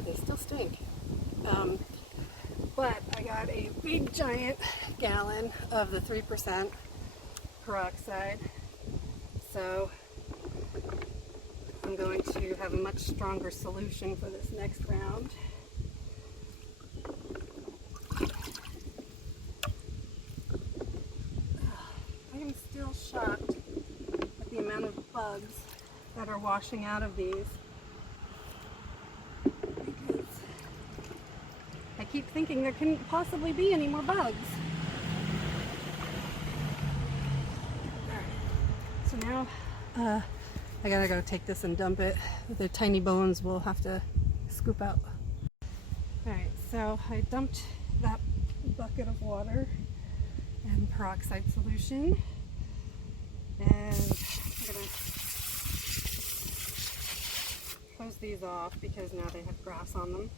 God, they still stink. But I got a big giant gallon of the 3% peroxide. So I'm going to have a much stronger solution for this next round. I am still shocked at the amount of bugs that are washing out of these, because I keep thinking there couldn't possibly be any more bugs. So now I gotta go take this and dump it. The tiny bones we'll have to scoop out. Alright, so I dumped that bucket of water and peroxide solution, and I'm gonna close these off because now they have grass on them.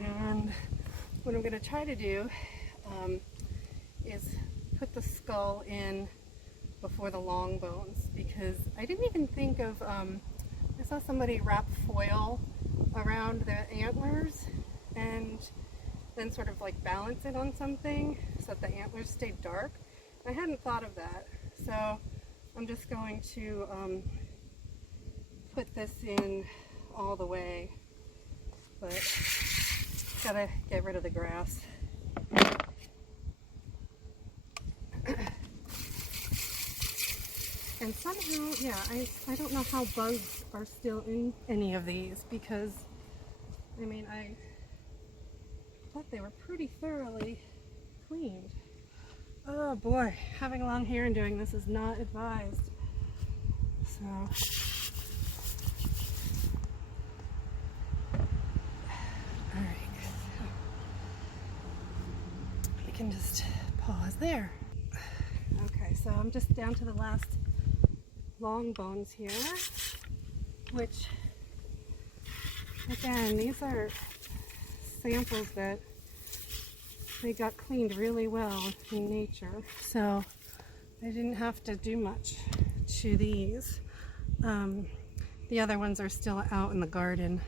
And what I'm gonna try to do is put the skull in before the long bones, because I didn't even think of, I saw somebody wrap foil around the antlers and then sort of like balance it on something so that the antlers stayed dark. I hadn't thought of that, so I'm just going to put this in all the way, but gotta get rid of the grass. And somehow, yeah, I don't know how bugs are still in any of these, because, I mean, I thought they were pretty thoroughly cleaned. Oh boy, having long hair and doing this is not advised. So, alright, so we can just pause there. Okay, so I'm just down to the last long bones here, which, again, these are samples that they got cleaned really well in nature, so I didn't have to do much to these. The other ones are still out in the garden,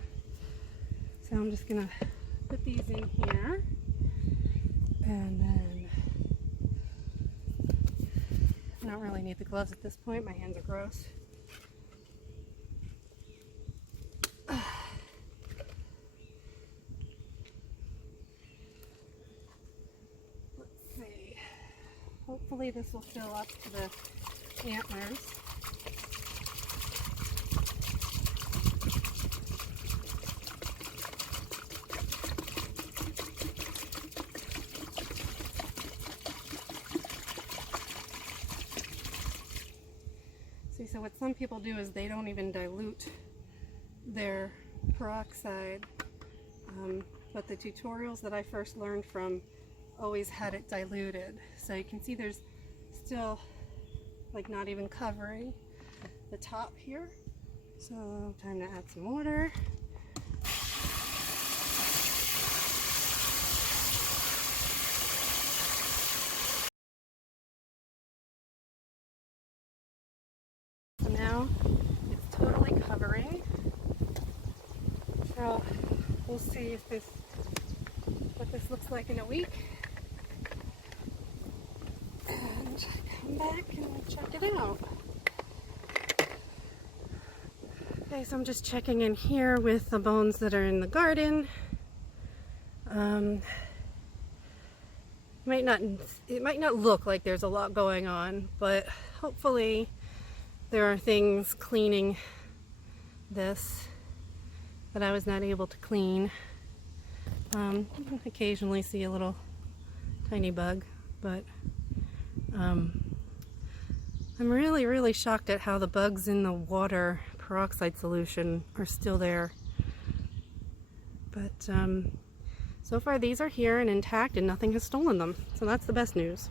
so I'm just gonna put these in here, and then I don't really need the gloves at this point. My hands are gross. Let's see. Hopefully this will fill up to the antlers. See, so what some people do is they don't even dilute their peroxide, but the tutorials that I first learned from always had it diluted. So you can see there's still like not even covering the top here. So time to add some water. So now it's totally covering. So we'll see if what this looks like in a week. And come back and we'll check it out. Okay, so I'm just checking in here with the bones that are in the garden. It might not look like there's a lot going on, but hopefully there are things cleaning this that I was not able to clean. You can occasionally see a little tiny bug, but I'm really shocked at how the bugs in the water peroxide solution are still there. But so far these are here and intact and nothing has stolen them, so that's the best news.